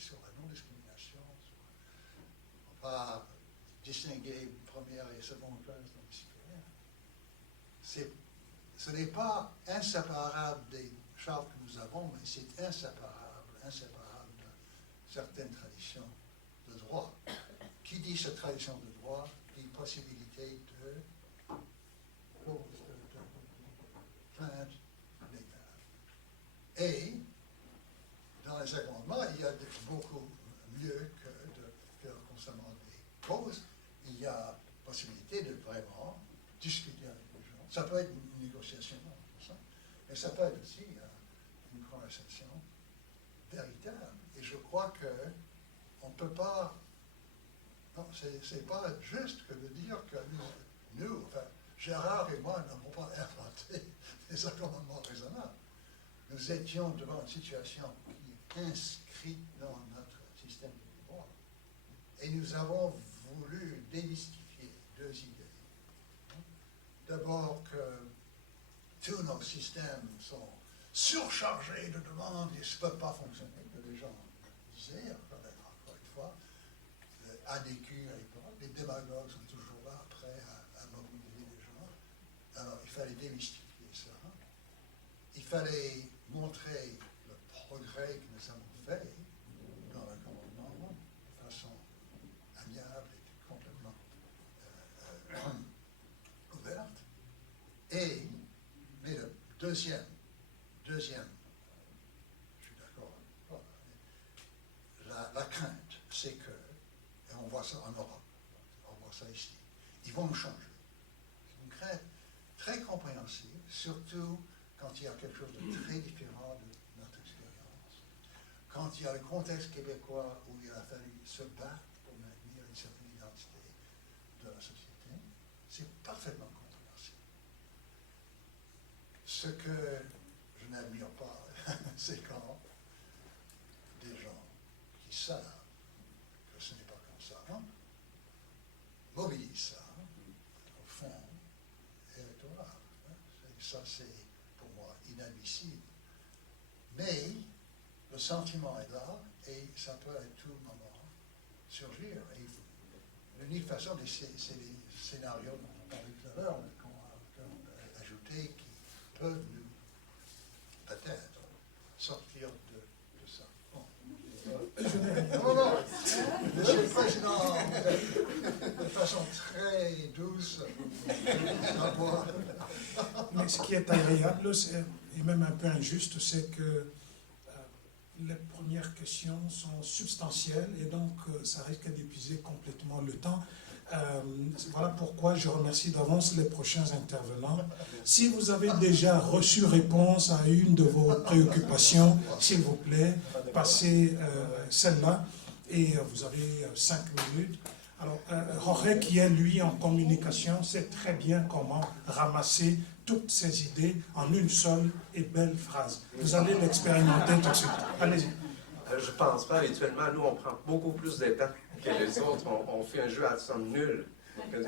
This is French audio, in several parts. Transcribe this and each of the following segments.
sur la non-discrimination. On va distinguer première et seconde classe dans les supérieurs. Ce n'est pas inséparable des chartes que nous avons, mais c'est inséparable de certaines traditions de droit. Qui dit cette tradition de droit dit possibilité de plainte légale. Et dans les amendements, il y a beaucoup mieux que concernant des causes. Il y a possibilité de vraiment discuter avec les gens. Ça peut être une négociation, mais ça peut être aussi une conversation véritable. Et je crois qu'on ne peut pas. Non, c'est pas juste que de dire que nous, enfin, Gérard et moi n'avons pas inventé des accommodements raisonnables. Nous étions devant une situation qui est inscrite dans notre système de droit. Et nous avons voulu démystifier deux idées. D'abord que tous nos systèmes sont surchargés de demandes et ne peuvent pas fonctionner, que les gens disaient, encore une fois, ADQ à l'époque, les démagogues sont toujours là, prêts à mobiliser les gens. Alors, il fallait démystifier ça. Il fallait montrer le progrès que nous avons fait dans le commandement de façon amiable et complètement ouverte. Mais le deuxième, je suis d'accord, la crainte, c'est que, et on voit ça en Europe, on voit ça ici, ils vont nous changer. C'est une crainte très compréhensible, surtout quand il y a quelque chose de très différent de notre expérience. Quand il y a le contexte québécois où il a fallu se battre pour maintenir une certaine identité de la société, c'est parfaitement compréhensible. Ce que je n'admire pas, c'est quand des gens qui savent que ce n'est pas comme ça, mobilisent ça au fond électoral. Ça, c'est pour moi inadmissible. Mais le sentiment est là et ça peut à tout moment surgir. Et l'unique façon, c'est les scénarios dont on parlait tout à l'heure, qu'on a ajoutés, qui peuvent nous peut-être sortir de ça. Bon. Non, Monsieur le Président, de façon très douce, mais ce qui est agréable, et même un peu injuste, c'est que les premières questions sont substantielles et donc ça risque d'épuiser complètement le temps. Voilà pourquoi je remercie d'avance les prochains intervenants. Si vous avez déjà reçu réponse à une de vos préoccupations, s'il vous plaît, passez celle-là et vous avez 5 minutes. Alors, Jorge, qui est lui en communication, sait très bien comment ramasser toutes ces idées en une seule et belle phrase. Vous allez l'expérimenter tout de suite. Allez-y. Je pense pas. Habituellement, nous, on prend beaucoup plus de temps que les autres. On fait un jeu à somme nulle.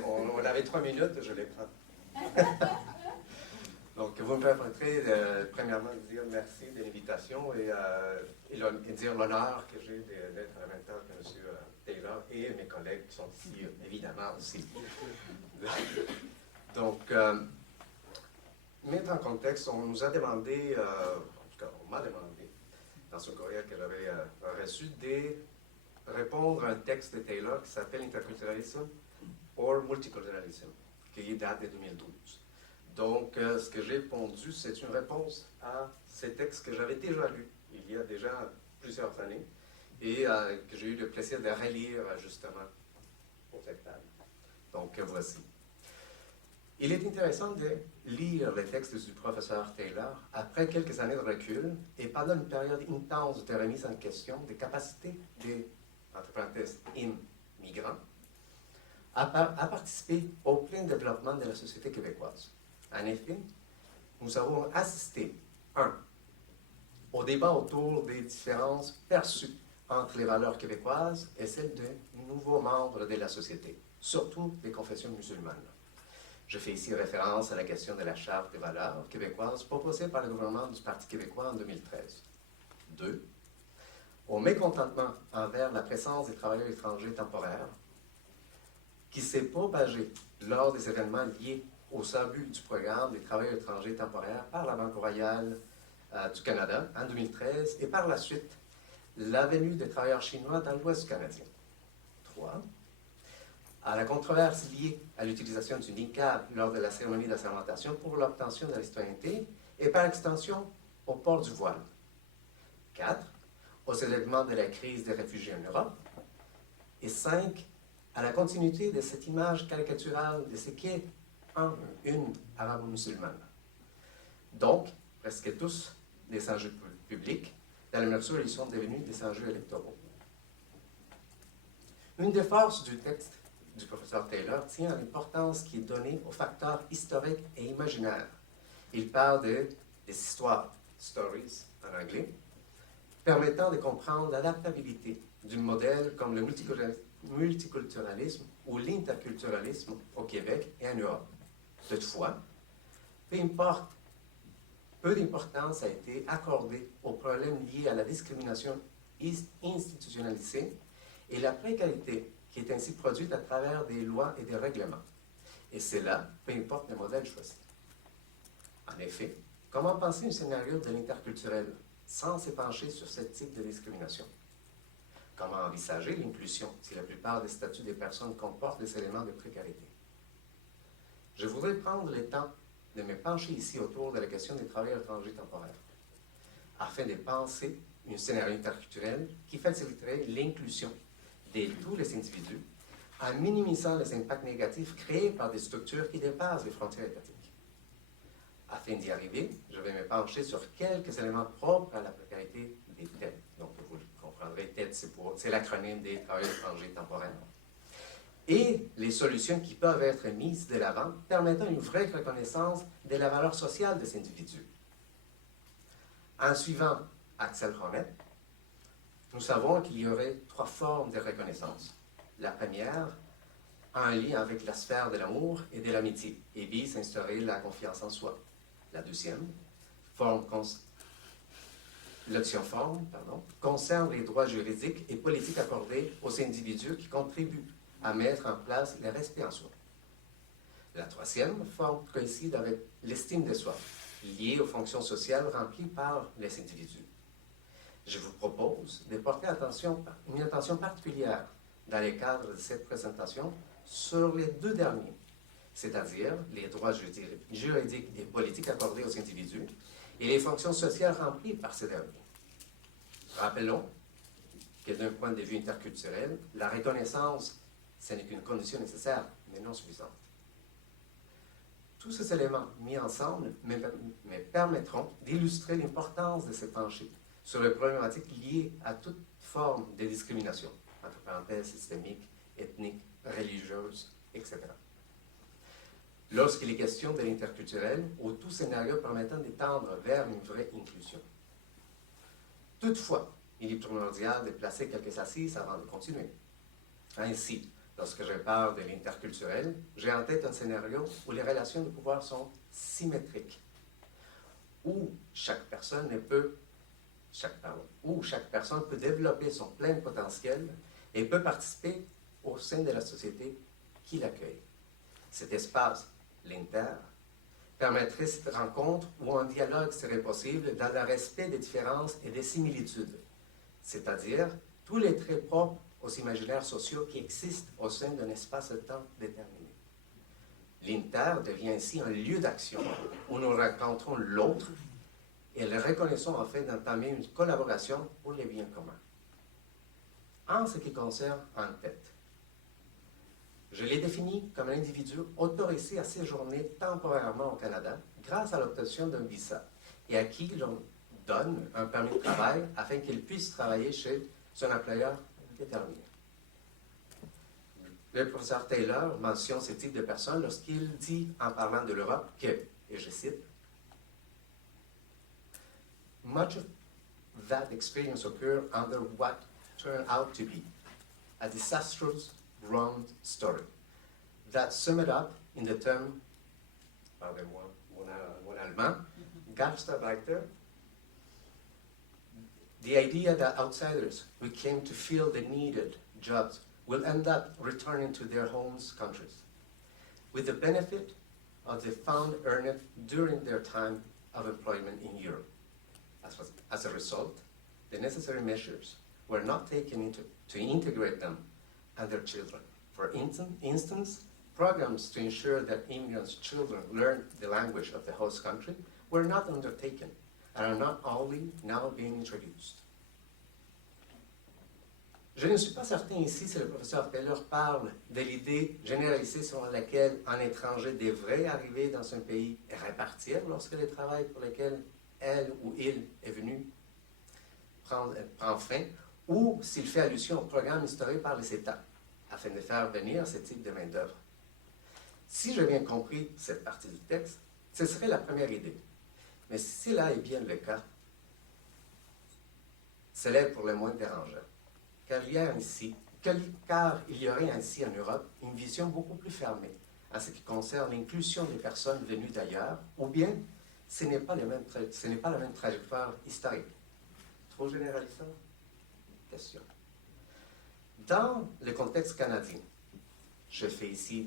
On avait 3 minutes, je les prends. Donc, vous me permettrez, premièrement, de dire merci de l'invitation et dire l'honneur que j'ai d'être en même temps que M. Taylor et mes collègues qui sont ici, évidemment, aussi. Donc, mettre en contexte, on nous a demandé, en tout cas, on m'a demandé, dans ce courriel que j'avais reçu, de répondre à un texte de Taylor qui s'appelle Interculturalism or Multiculturalism, qui date de 2012. Donc, ce que j'ai répondu, c'est une réponse à ces textes que j'avais déjà lus il y a déjà plusieurs années et que j'ai eu le plaisir de relire justement pour cette table. Donc, voici. Il est intéressant de lire les textes du professeur Taylor après quelques années de recul et pendant une période intense de remise en question des capacités des, entre parenthèses, immigrants à participer au plein développement de la société québécoise. En effet, nous avons assisté, au débat autour des différences perçues entre les valeurs québécoises et celles de nouveaux membres de la société, surtout des confessions musulmanes. Je fais ici référence à la question de la Charte des valeurs québécoises proposée par le gouvernement du Parti québécois en 2013. 2. au mécontentement envers la présence des travailleurs étrangers temporaires, qui s'est propagé lors des événements liés au salut du programme des travailleurs étrangers temporaires par la Banque royale du Canada en 2013 et par la suite la venue des travailleurs chinois dans l'Ouest canadien. 3. À la controverse liée à l'utilisation du niqab lors de la cérémonie d'assermentation pour l'obtention de la citoyenneté et par extension au port du voile. 4. Aux événements de la crise des réfugiés en Europe. Et 5. À la continuité de cette image caricaturale de ce qu'est une arabo-musulmane. Donc, presque tous des enjeux publics, dans la mesure où ils sont devenus des enjeux électoraux. Une des forces du texte du professeur Taylor tient à l'importance qui est donnée aux facteurs historiques et imaginaires. Il parle des histoires, stories en anglais, permettant de comprendre l'adaptabilité du modèle comme le multiculturalisme ou l'interculturalisme au Québec et en Europe. Toutefois, peu d'importance a été accordée aux problèmes liés à la discrimination institutionnalisée et la précarité qui est ainsi produite à travers des lois et des règlements. Et c'est là, peu importe le modèle choisi. En effet, comment penser un scénario de l'interculturel sans s'épancher sur ce type de discrimination? Comment envisager l'inclusion si la plupart des statuts des personnes comportent des éléments de précarité? Je voudrais prendre le temps de me pencher ici autour de la question des travailleurs étrangers temporaires, afin de penser un scénario interculturel qui faciliterait l'inclusion de tous les individus en minimisant les impacts négatifs créés par des structures qui dépassent les frontières étatiques. Afin d'y arriver, je vais me pencher sur quelques éléments propres à la précarité des TED. Donc, vous le comprendrez, TED, c'est l'acronyme des travailleurs étrangers temporaires. Et les solutions qui peuvent être mises de l'avant, permettant une vraie reconnaissance de la valeur sociale de ces individus. En suivant Axel Honneth, nous savons qu'il y aurait 3 formes de reconnaissance. La première, en lien avec la sphère de l'amour et de l'amitié, et vise à instaurer la confiance en soi. La deuxième, l'option forme, concerne les droits juridiques et politiques accordés aux individus qui contribuent à mettre en place le respect en soi. La troisième forme coïncide avec l'estime de soi, liée aux fonctions sociales remplies par les individus. Je vous propose de porter une attention particulière dans le cadre de cette présentation sur les 2 derniers, c'est-à-dire les droits juridiques et politiques accordés aux individus et les fonctions sociales remplies par ces derniers. Rappelons que d'un point de vue interculturel, la reconnaissance, ce n'est qu'une condition nécessaire, mais non suffisante. Tous ces éléments mis ensemble me permettront d'illustrer l'importance de se pencher sur les problématiques liées à toute forme de discrimination, entre parenthèses systémique, ethnique, religieuse, etc. Lorsqu'il est question de l'interculturel ou tout scénario permettant de tendre vers une vraie inclusion. Toutefois, il est primordial de placer quelques assises avant de continuer. Ainsi, lorsque je parle de l'interculturel, j'ai en tête un scénario où les relations de pouvoir sont symétriques, où chaque personne peut développer son plein potentiel et peut participer au sein de la société qui l'accueille. Cet espace, l'inter, permettrait cette rencontre où un dialogue serait possible dans le respect des différences et des similitudes, c'est-à-dire tous les traits propres aux imaginaires sociaux qui existent au sein d'un espace-temps déterminé. L'inter devient ainsi un lieu d'action où nous rencontrons l'autre et le reconnaissons afin d'entamer une collaboration pour les biens communs. En ce qui concerne en tête, je l'ai défini comme un individu autorisé à séjourner temporairement au Canada grâce à l'obtention d'un visa et à qui l'on donne un permis de travail afin qu'il puisse travailler chez son employeur déterminé. Le professeur Taylor mentionne ce type de personnes lorsqu'il dit, en parlant de l'Europe, que, et je cite, « Much of that experience occurred under what turned out to be a disastrous wrong story that summed up in the term, pardonnez-moi mon allemand, Gastarbeiter, The idea that outsiders who came to fill the needed jobs will end up returning to their homes countries with the benefit of the fund earned during their time of employment in Europe. As a result, the necessary measures were not taken to integrate them and their children. For instance, programs to ensure that immigrants' children learn the language of the host country were not undertaken and are not only now being introduced. Je ne suis pas certain ici si le professeur Taylor parle de l'idée généralisée selon laquelle un étranger devrait arriver dans un pays et repartir lorsque le travail pour lequel elle ou il est venu prend fin, ou s'il fait allusion au programme instauré par les États afin de faire venir ce type de main-d'œuvre. Si j'ai bien compris cette partie du texte, ce serait la première idée. Mais si cela est bien le cas, cela est pour le moins dérangeant. Car il y aurait ainsi en Europe une vision beaucoup plus fermée en ce qui concerne l'inclusion des personnes venues d'ailleurs, ou bien ce n'est pas la même trajectoire historique. Trop généralisant? Question. Dans le contexte canadien, je fais ici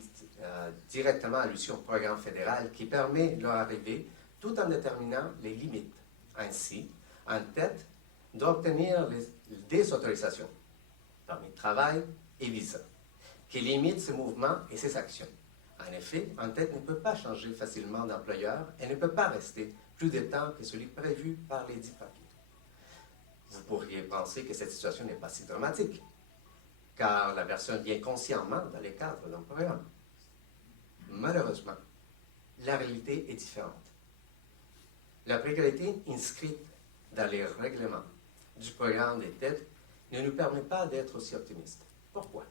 directement allusion au programme fédéral qui permet leur arrivée tout en déterminant les limites. Ainsi, en tête d'obtenir des autorisations, permis de travail et visa, qui limitent ses mouvements et ses actions. En effet, un tête ne peut pas changer facilement d'employeur et ne peut pas rester plus de temps que celui prévu par les dits papiers. Vous pourriez penser que cette situation n'est pas si dramatique, car la personne vient consciemment dans le cadre d'un programme. Malheureusement, la réalité est différente. La précarité inscrite dans les règlements du programme des têtes ne nous permet pas d'être aussi optimistes. Pourquoi?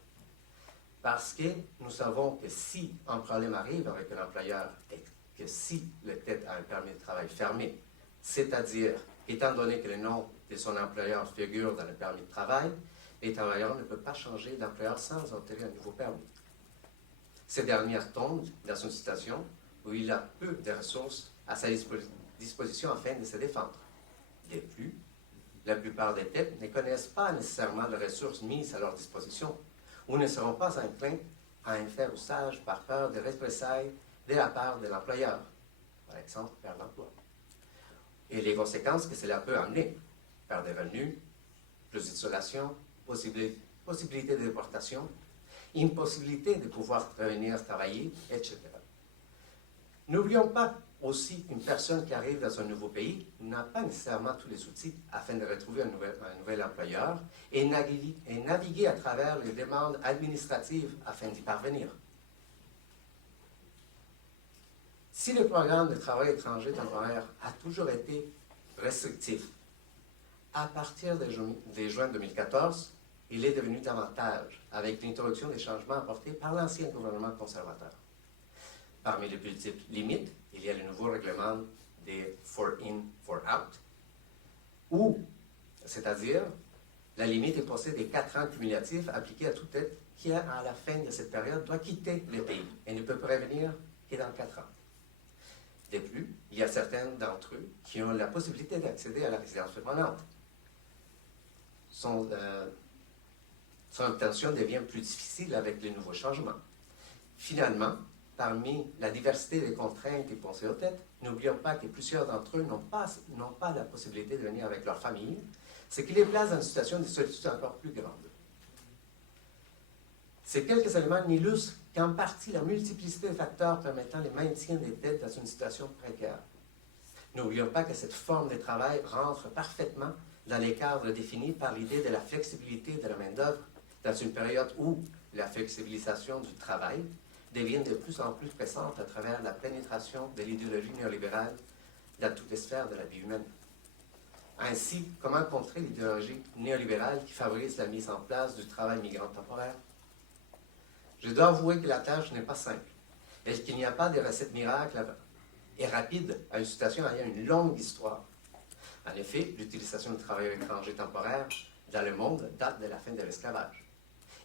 Parce que nous savons que si un problème arrive avec un employeur et que si le tête a un permis de travail fermé, c'est-à-dire étant donné que le nom de son employeur figure dans le permis de travail, les travailleurs ne peuvent pas changer d'employeur sans obtenir un nouveau permis. Ces dernières tombent dans une situation où il a peu de ressources à sa disposition afin de se défendre. De plus, la plupart des têtes ne connaissent pas nécessairement les ressources mises à leur disposition ou ne seront pas enclins à en faire usage par peur de représailles de la part de l'employeur, par exemple vers l'emploi. Et les conséquences que cela peut amener, perte de revenus, plus d'isolation, possibilité de déportation, impossibilité de pouvoir revenir travailler, etc. N'oublions pas aussi qu'une personne qui arrive dans un nouveau pays n'a pas nécessairement tous les outils afin de retrouver un nouvel employeur et naviguer à travers les demandes administratives afin d'y parvenir. Si le programme de travail étranger temporaire a toujours été restrictif, à partir de juin 2014, il est devenu davantage avec l'introduction des changements apportés par l'ancien gouvernement conservateur. Parmi les multiples limites, il y a le nouveau règlement des for in, for out, où, c'est-à-dire, la limite est posée des 4 ans cumulatifs appliqués à tout être qui, à la fin de cette période, doit quitter le pays et ne peut revenir que dans 4 ans. De plus, il y a certains d'entre eux qui ont la possibilité d'accéder à la résidence permanente. Son obtention devient plus difficile avec les nouveaux changements. Finalement, parmi la diversité des contraintes et pensées aux têtes, n'oublions pas que plusieurs d'entre eux n'ont pas la possibilité de venir avec leur famille, ce qui les place dans une situation de solitude encore plus grande. Ces quelques éléments n'illustrent qu'en partie la multiplicité de facteurs permettant le maintien des têtes dans une situation précaire. N'oublions pas que cette forme de travail rentre parfaitement dans les cadres définis par l'idée de la flexibilité de la main-d'œuvre dans une période où la flexibilisation du travail devient de plus en plus pressante à travers la pénétration de l'idéologie néolibérale dans toutes les sphères de la vie humaine. Ainsi, comment contrer l'idéologie néolibérale qui favorise la mise en place du travail migrant temporaire? Je dois avouer que la tâche n'est pas simple, et qu'il n'y a pas de recette miracle et rapide à une situation ayant une longue histoire. En effet, l'utilisation du travail étranger temporaire dans le monde date de la fin de l'esclavage.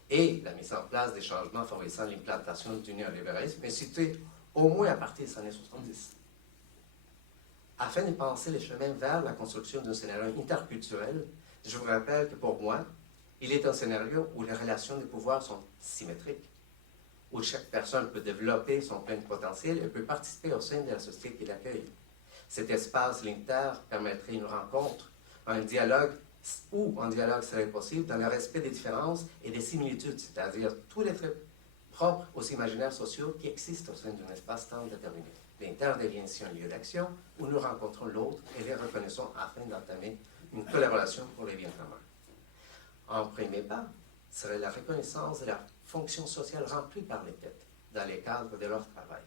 Et la mise en place des changements favorisant l'implantation du néolibéralisme est située au moins à partir des années 70. Afin de penser les chemins vers la construction d'un scénario interculturel, Je vous rappelle que pour moi, il est un scénario où les relations de pouvoir sont symétriques, où chaque personne peut développer son plein potentiel et peut participer au sein de la société qui l'accueille. Cet espace linktaire permettrait une rencontre, un dialogue où un dialogue serait possible dans le respect des différences et des similitudes, c'est-à-dire tous les traits propres aux imaginaires sociaux qui existent au sein d'un espace-temps déterminé. L'inter devient ainsi un lieu d'action où nous rencontrons l'autre et les reconnaissons afin d'entamer une collaboration pour les bien communs. En premier pas serait la reconnaissance de la fonction sociale remplie par les têtes dans les cadres de leur travail.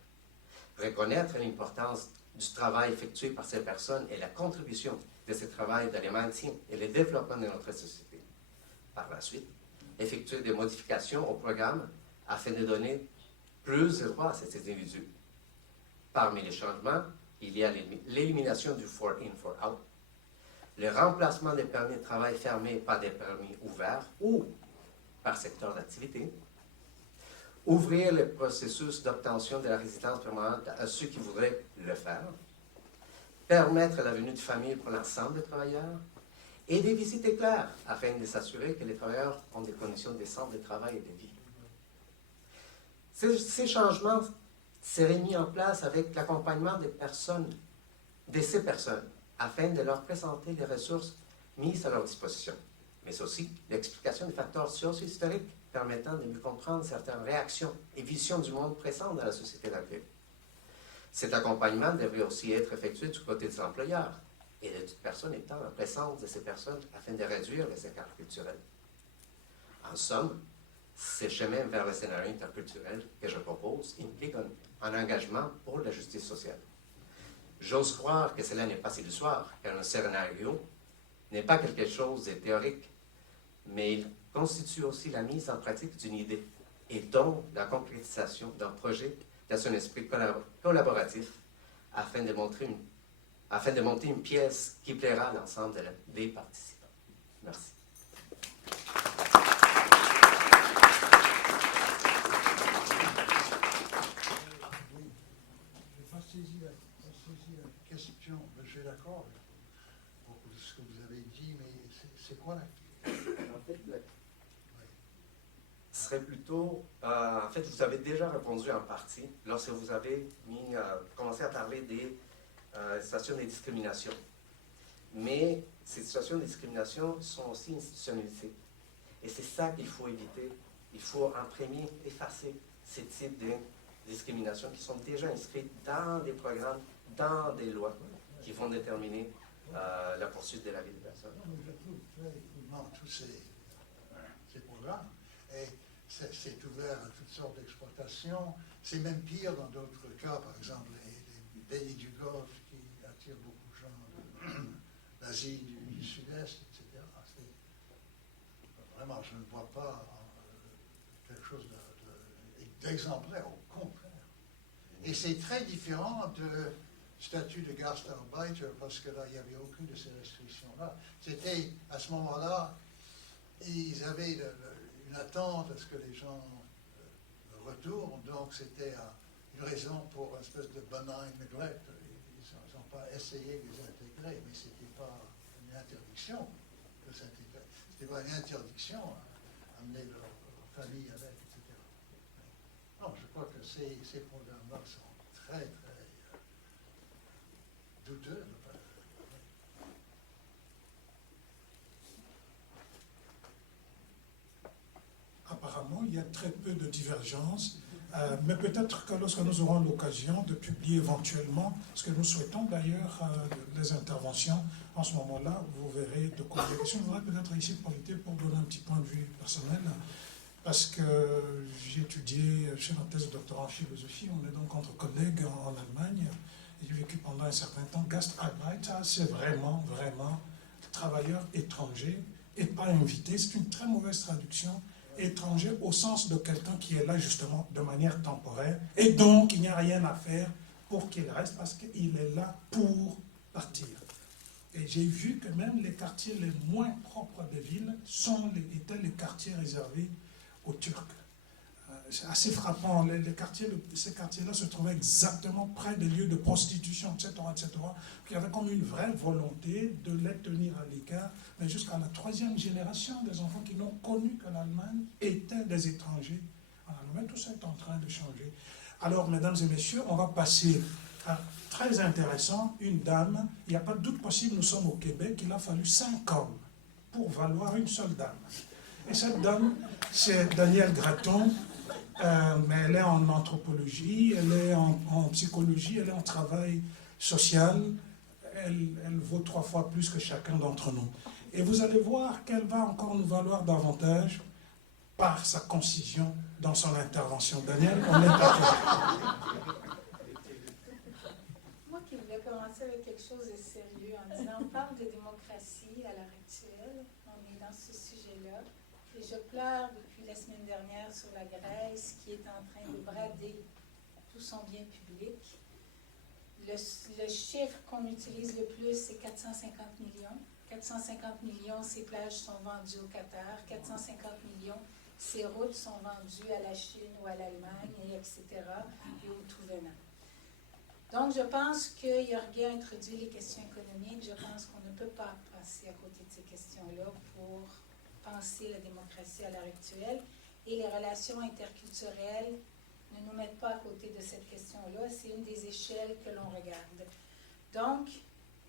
Reconnaître l'importance du travail effectué par ces personnes et la contribution de ce travail dans le maintien et le développement de notre société. Par la suite, effectuer des modifications au programme afin de donner plus de droits à ces individus. Parmi les changements, il y a l'élimination du for in, for out, le remplacement des permis de travail fermés par des permis ouverts ou par secteur d'activité, ouvrir le processus d'obtention de la résidence permanente à ceux qui voudraient le faire, permettre la venue de famille pour l'ensemble des travailleurs, et des visites éclairs afin de s'assurer que les travailleurs ont des conditions décentes de travail et de vie. Ces changements seraient mis en place avec l'accompagnement de ces personnes, afin de leur présenter les ressources mises à leur disposition, mais aussi l'explication des facteurs socio-historiques permettant de mieux comprendre certaines réactions et visions du monde présentes dans la société d'accueil. Cet accompagnement devrait aussi être effectué du côté des employeurs et de toute personne étant en présence de ces personnes afin de réduire les écarts culturels. En somme, ces chemins vers le scénario interculturel que je propose impliquent un engagement pour la justice sociale. J'ose croire que cela n'est pas illusoire, car un scénario n'est pas quelque chose de théorique, mais il constitue aussi la mise en pratique d'une idée, et donc la concrétisation d'un projet dans un esprit collaboratif afin de monter une pièce qui plaira à l'ensemble des participants. Merci. Question, je suis d'accord avec beaucoup de ce que vous avez dit, mais c'est quoi la... En fait, ce serait plutôt... en fait, vous avez déjà répondu en partie lorsque vous avez commencé à parler des situations de discrimination. Mais ces situations de discrimination sont aussi institutionnalisées. Et c'est ça qu'il faut éviter. Il faut en premier effacer ces types de discrimination qui sont déjà inscrites dans des programmes, dans des lois qui vont déterminer la poursuite de la vie des personnes. Je trouve très étonnant tous ces programmes. Et c'est ouvert à toutes sortes d'exploitations. C'est même pire dans d'autres cas, par exemple les pays du Golfe qui attirent beaucoup de gens d'Asie, du Sud-Est, etc. Vraiment, je ne vois pas quelque chose d'exemplaire, au contraire. Et c'est très différent du statut de Gastarbeiter, parce que là, il n'y avait aucune de ces restrictions-là. C'était, à ce moment-là, ils avaient une attente à ce que les gens retournent, donc c'était une raison pour une espèce de benign neglect. Ils n'ont pas essayé de les intégrer, mais ce n'était pas une interdiction de s'intégrer. Ce n'était pas une interdiction à amener leur famille avec, etc. Non, je crois que ces programmes-là sont très, très douteux. Apparemment, il y a très peu de divergences, mais peut-être que lorsque nous aurons l'occasion de publier éventuellement, ce que nous souhaitons d'ailleurs, les interventions, en ce moment-là, vous verrez de quoi il y a question. Je voudrais peut-être ici profiter pour donner un petit point de vue personnel, parce que j'ai étudié, je fais ma thèse de doctorat en philosophie, on est donc entre collègues en Allemagne, et j'ai vécu pendant un certain temps. Gastarbeiter, c'est vraiment, vraiment travailleur étranger et pas invité. C'est une très mauvaise traduction. Étranger au sens de quelqu'un qui est là justement de manière temporaire, et donc il n'y a rien à faire pour qu'il reste parce qu'il est là pour partir. Et j'ai vu que même les quartiers les moins propres des villes étaient les quartiers réservés aux Turcs. c'est assez frappant. Ces quartiers-là se trouvaient exactement près des lieux de prostitution, etc., etc. Il y avait comme une vraie volonté de les tenir à l'écart, mais jusqu'à la 3e génération des enfants qui n'ont connu que l'Allemagne étaient des étrangers. Mais tout ça est en train de changer. Alors, mesdames et messieurs, on va passer à très intéressant, une dame. Il n'y a pas de doute possible, nous sommes au Québec, il a fallu 5 hommes pour valoir une seule dame. Et cette dame, c'est Danielle Gratton, mais elle est en anthropologie, elle est en psychologie, elle est en travail social. Elle vaut 3 fois plus que chacun d'entre nous. Et vous allez voir qu'elle va encore nous valoir davantage par sa concision dans son intervention. Danielle, on est à toi. Moi qui voulais commencer avec quelque chose de sérieux en disant, on parle de démocratie à l'heure actuelle, on est dans ce sujet-là, et je pleure depuis la semaine dernière sur la Grèce qui est en train de brader tout son bien public. Le chiffre qu'on utilise le plus, c'est 450 millions. 450 millions, ces plages sont vendues au Qatar. 450 millions, ces routes sont vendues à la Chine ou à l'Allemagne, et etc., et au tout venant. Donc, je pense que Jorge a introduit les questions économiques. Je pense qu'on ne peut pas passer à côté de ces questions-là pour penser la démocratie à l'heure actuelle. Et les relations interculturelles ne nous mettent pas à côté de cette question-là. C'est une des échelles que l'on regarde. Donc,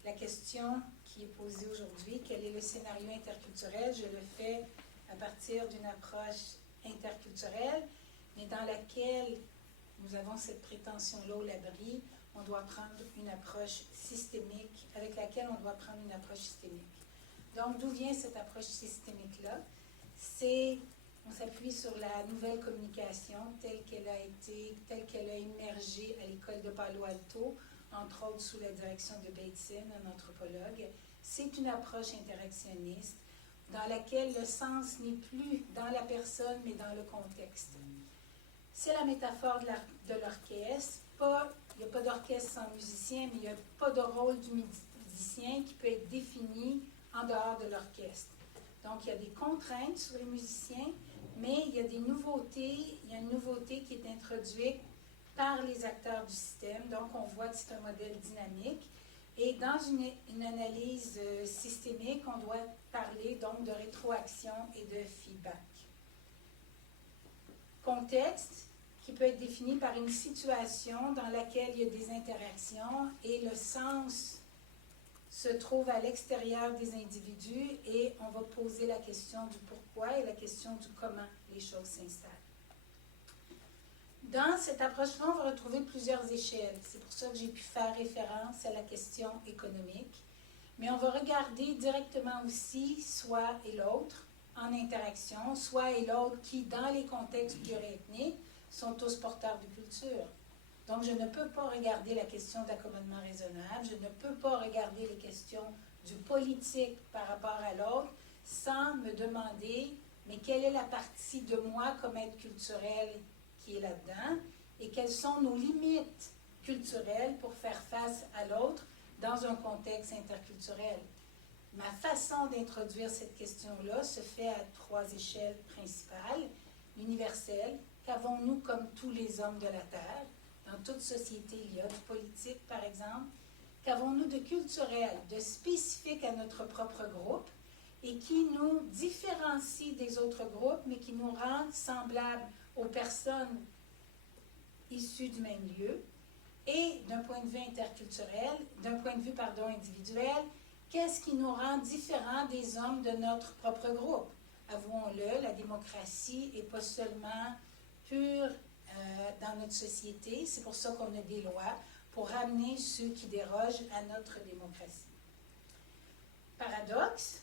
la question qui est posée aujourd'hui, quel est le scénario interculturel? Je le fais à partir d'une approche interculturelle, mais dans laquelle nous avons cette prétention-là au l'abri, on doit prendre une approche systémique, avec laquelle on doit prendre une approche systémique. Donc, d'où vient cette approche systémique-là? On s'appuie sur la nouvelle communication telle qu'elle a émergé à l'école de Palo Alto, entre autres sous la direction de Bateson, un anthropologue. C'est une approche interactionniste dans laquelle le sens n'est plus dans la personne, mais dans le contexte. C'est la métaphore de l'orchestre. Il n'y a pas d'orchestre sans musicien, mais il n'y a pas de rôle du musicien qui peut être défini en dehors de l'orchestre. Donc, il y a des contraintes sur les musiciens, mais il y a des nouveautés. Il y a une nouveauté qui est introduite par les acteurs du système. Donc, on voit que c'est un modèle dynamique. Et dans une analyse systémique, on doit parler donc de rétroaction et de feedback. Contexte, qui peut être défini par une situation dans laquelle il y a des interactions et le sens se trouve à l'extérieur des individus et on va poser la question du pourquoi et la question du comment les choses s'installent. Dans cette approche-là, on va retrouver plusieurs échelles. C'est pour ça que j'ai pu faire référence à la question économique. Mais on va regarder directement aussi soit et l'autre en interaction, soit et l'autre qui, dans les contextes pluriethniques, sont tous porteurs de culture. Donc, je ne peux pas regarder la question d'accommodement raisonnable, je ne peux pas regarder les questions du politique par rapport à l'autre sans me demander, mais quelle est la partie de moi comme être culturel qui est là-dedans et quelles sont nos limites culturelles pour faire face à l'autre dans un contexte interculturel. Ma façon d'introduire cette question-là se fait à 3 échelles principales. L'universel, qu'avons-nous comme tous les hommes de la Terre? Dans toute société, il y a du politique, par exemple. Qu'avons-nous de culturel, de spécifique à notre propre groupe et qui nous différencie des autres groupes, mais qui nous rend semblables aux personnes issues du même lieu? Et d'un point de vue interculturel, d'un point de vue, individuel, qu'est-ce qui nous rend différents des hommes de notre propre groupe? Avouons-le, la démocratie n'est pas seulement pure dans notre société. C'est pour ça qu'on a des lois, pour ramener ceux qui dérogent à notre démocratie. Paradoxes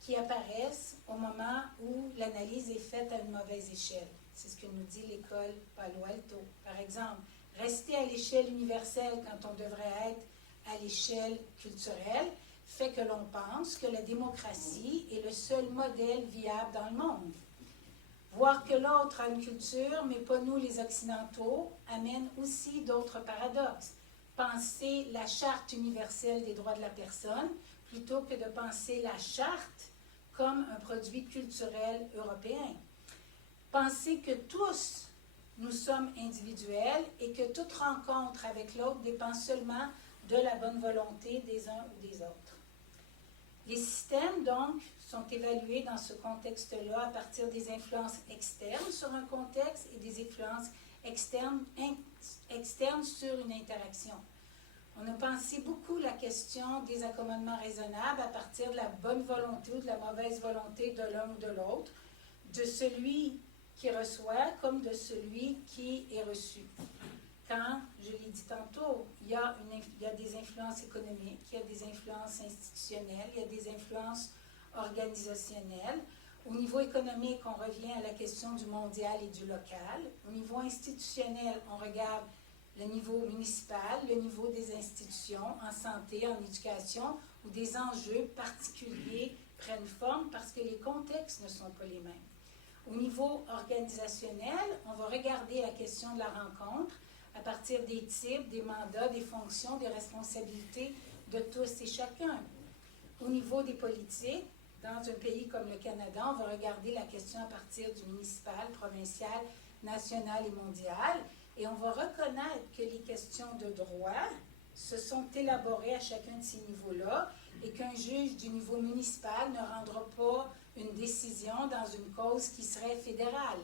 qui apparaissent au moment où l'analyse est faite à une mauvaise échelle. C'est ce que nous dit l'école Palo Alto. Par exemple, rester à l'échelle universelle quand on devrait être à l'échelle culturelle fait que l'on pense que la démocratie est le seul modèle viable dans le monde. Voir que l'autre a une culture, mais pas nous les Occidentaux, amène aussi d'autres paradoxes. Penser la Charte universelle des droits de la personne plutôt que de penser la Charte comme un produit culturel européen. penser que tous, nous sommes individuels et que toute rencontre avec l'autre dépend seulement de la bonne volonté des uns ou des autres. Les systèmes, donc, sont évalués dans ce contexte-là à partir des influences externes sur un contexte et des influences externes sur une interaction. On a pensé beaucoup la question des accommodements raisonnables à partir de la bonne volonté ou de la mauvaise volonté de l'un ou de l'autre, de celui qui reçoit comme de celui qui est reçu. Quand, je l'ai dit tantôt, il y a des influences économiques, il y a des influences institutionnelles, il y a des influences organisationnelles. Au niveau économique, on revient à la question du mondial et du local. Au niveau institutionnel, on regarde le niveau municipal, le niveau des institutions en santé, en éducation, où des enjeux particuliers prennent forme parce que les contextes ne sont pas les mêmes. Au niveau organisationnel, on va regarder la question de la rencontre à partir des types, des mandats, des fonctions, des responsabilités de tous et chacun. Au niveau des politiques, dans un pays comme le Canada, on va regarder la question à partir du municipal, provincial, national et mondial, et on va reconnaître que les questions de droit se sont élaborées à chacun de ces niveaux-là et qu'un juge du niveau municipal ne rendra pas une décision dans une cause qui serait fédérale.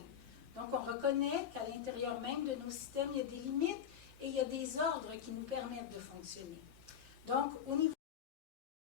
Donc, on reconnaît qu'à l'intérieur même de nos systèmes, il y a des limites et il y a des ordres qui nous permettent de fonctionner. Donc, au niveau